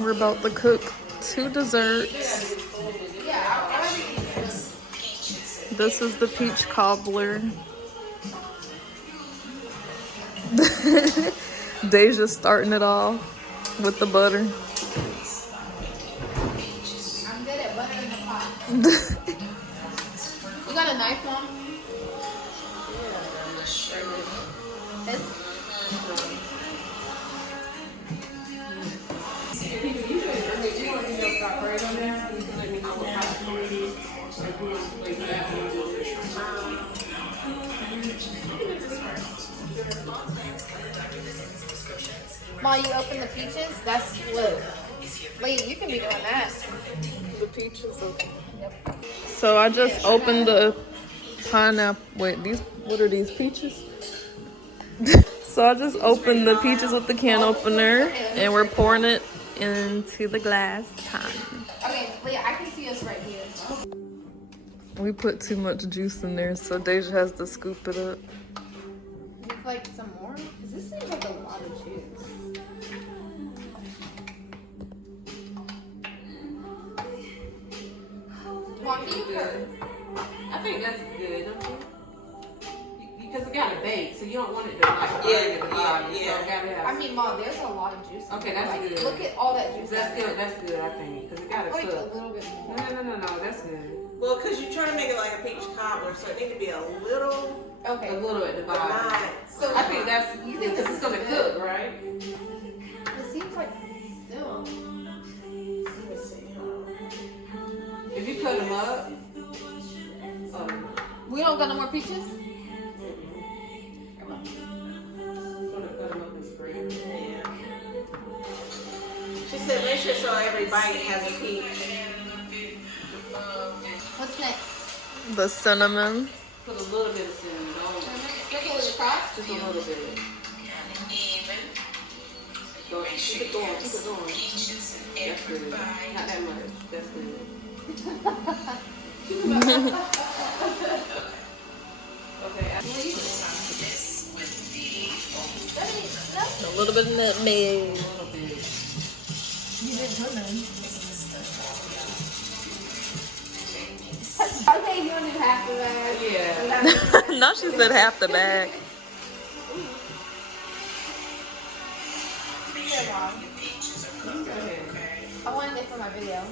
We're about to cook 2 desserts. This is the peach cobbler. Deja's starting it off with the butter. I'm good at butter in the pot. You got a knife, Mom? This? Ma, you open the peaches? That's blue. Wait, you can be doing that. The peaches, okay. Yep. So I just opened the pineapple. Wait, what are these peaches? So I just opened the peaches with the can opener, and we're pouring it into the glass time. Okay, Leah, I can see us right here. We put too much juice in there, so Deja has to scoop it up. You'd like some more? Because this seems like a lot of juice. Mom, can you pour? I think that's good, don't you? Because it got to bake, so you don't want it to like burn at the bottom. So it gotta have. I mean, Mom, there's a lot of juice. Okay, that's like, good. Look at all that juice. That's good. That's good, I think, because it got to Like cook. a little bit more. No. That's good. Well, because you're trying to make it like a peach cobbler, so it needs to be a little, Okay. A little at the but bottom. not. So I think that's You because think it's this gonna is cook, right? It seems like still. Let's see. If you cut them up, We don't got no more peaches? I'm gonna cut them up in squares. Yeah. She said make sure so every bite has a peach. What's next? The cinnamon. Put a little bit of cinnamon on it. Sprinkle it across? Just a little bit. Go, keep it going, keep it going. That's good. Not that much. That's good. Okay. A little bit of nutmeg. You didn't put none. Okay, you want to do half of that? Yeah. Now she said half the bag. Here, Mom. I wanted it for my video.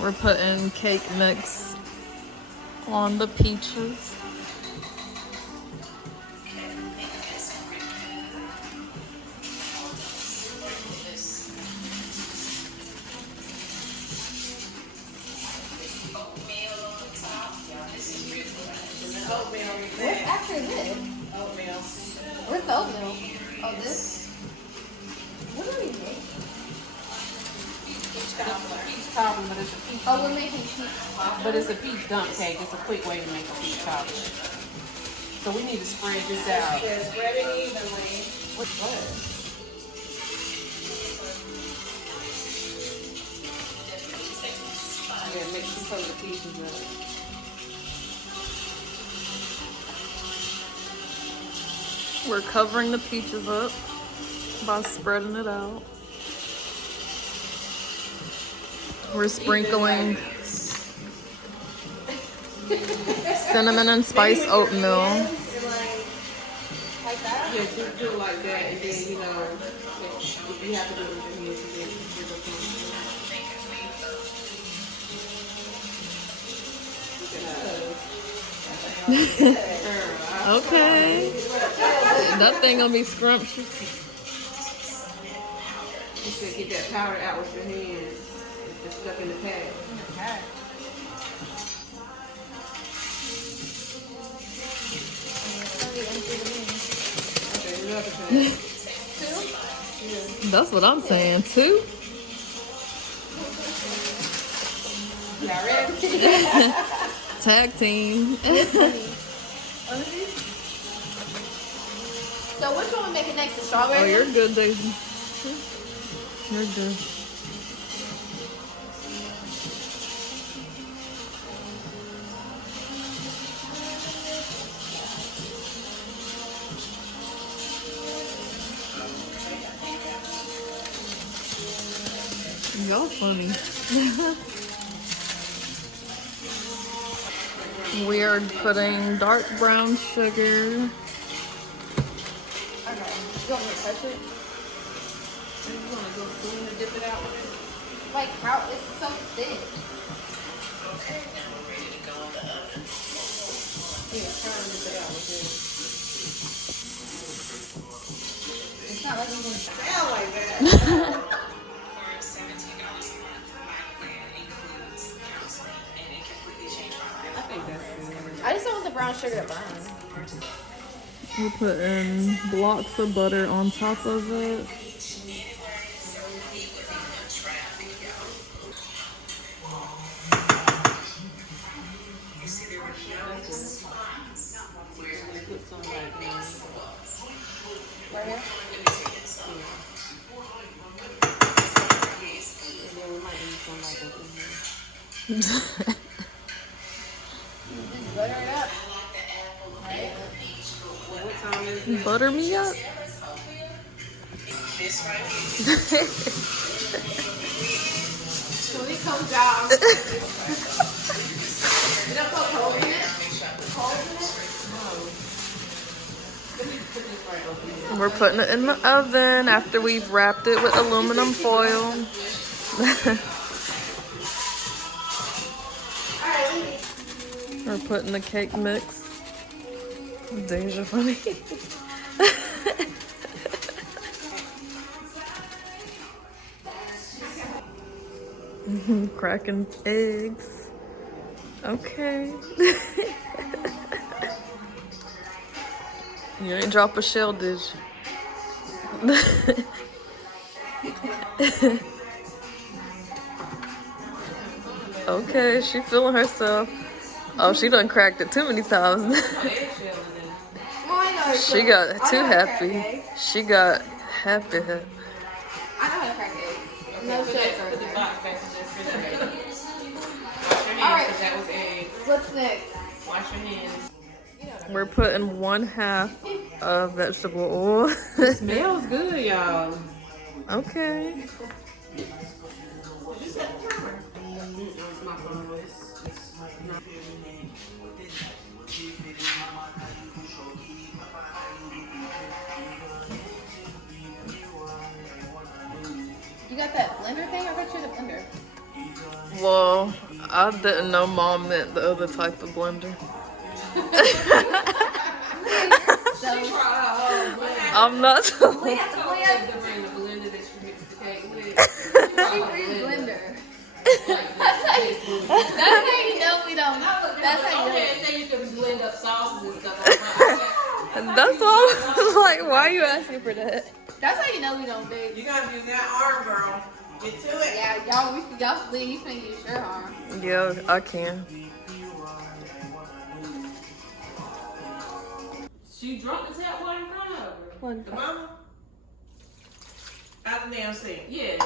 We're putting cake mix on the peaches. What's after this? Oatmeal. Where's the oatmeal? Oh, this? What are we making? Peach cobbler. Peach cobbler, but it's a peach. Oh, we're making peach. But it's a peach dump cake. It's a quick way to make a peach cobbler. So we need to spread this out. Yeah, spread it evenly. What's that? Yeah, make sure you cover the peaches up. We're covering the peaches up by spreading it out. We're sprinkling cinnamon and spice oatmeal. Like that? Yeah, do it like that, and then, you know, if you have to do it with your hands, you can do it. Okay. That thing gonna be scrumptious. You should get that powder out with your hands. It's stuck in the pad. Okay, another pad. That's what I'm saying, 2. Y'all ready? Tag team. So which one we making next? The Oh, strawberry? you're good, Daisy. You're good. Y'all funny. We are putting dark brown sugar. Okay. You want me to touch it? You want to go spoon and dip it out with it? Like how it's so thick. Yeah, try and dip it out with it. It's not like you can Sound like that. I think that's good. I just don't want the brown sugar to burn. We're putting blocks of butter on top of it. Put some right now. Right here? And then we might need some like up in here. Just butter it up. Right? What time is it? Butter me up. So when it comes out, you don't put holes in it? Holes in it? Let me put this right over here. We're putting it in the oven after we've wrapped it with aluminum foil. We're putting the cake mix. Deja funny. Cracking eggs. Okay. You ain't drop a shell, did you? Okay, she feeling herself. Oh, she done cracked it too many times. Eggshell in there. Oh, I know. She got I too know how to crack happy. eggs. She got happy. I know how to crack eggs. No Put shells that- are put the there. box back in the refrigerator. Wash your All right. hands, 'cause that was eggs. What's next? Wash your hands. We're putting 1/2 of vegetable oil. Smells good, y'all. Okay. My phone was. You got that blender thing? I bet you had a blender. Well, I didn't know Mom meant the other type of blender. So I'm not. we have to Bring the blender that you mix the cake with. blender. That's how you know we don't. That's how you know. Okay, say you can blend up sauces and stuff. That's all. Like, why are you asking for that? That's how you know we don't big. You gotta use that arm, girl. Get to it. Yeah, y'all believe you finna use your arm. Yeah, I can. She drunk as hell right in front of her. The mama? Out the damn sink. Yeah.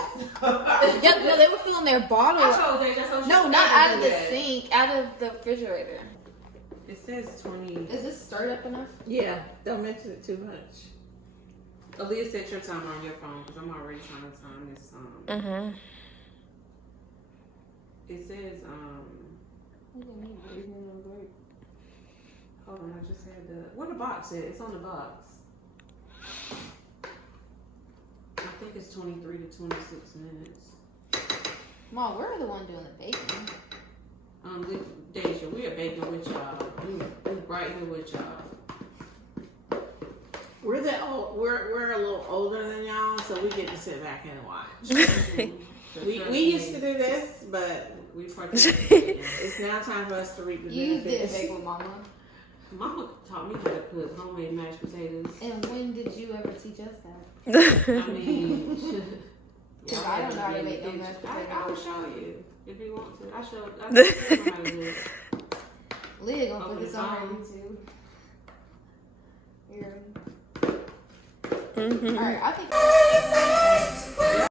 Yeah, no, they were filling their bottle. I told her that's what she No, was not gonna out of do the that. sink, out of the refrigerator. It says 20. Is this stirred up enough? Yeah, don't mix it too much. Aaliyah, set your timer on your phone because I'm already trying to time this. It says hold on, I just had where the box at? It's on the box. I think it's 23 to 26 minutes. Mom, we're the one doing the baking. Deja, we are baking with y'all. We right here with y'all. We're that old. We're a little older than y'all, so we get to sit back and watch. we used to do this, but We participate. it's now time for us to reap the You did benefits. bake with Mama. Mama taught me how to cook homemade mashed potatoes. And when did you ever teach us that? I mean, Because I don't know how to make no mashed I potatoes. will show you if you want to. I show how to do it. Leah gonna Open put this the on her phone. YouTube. Here. Mhm. Alright, I think. Yeah,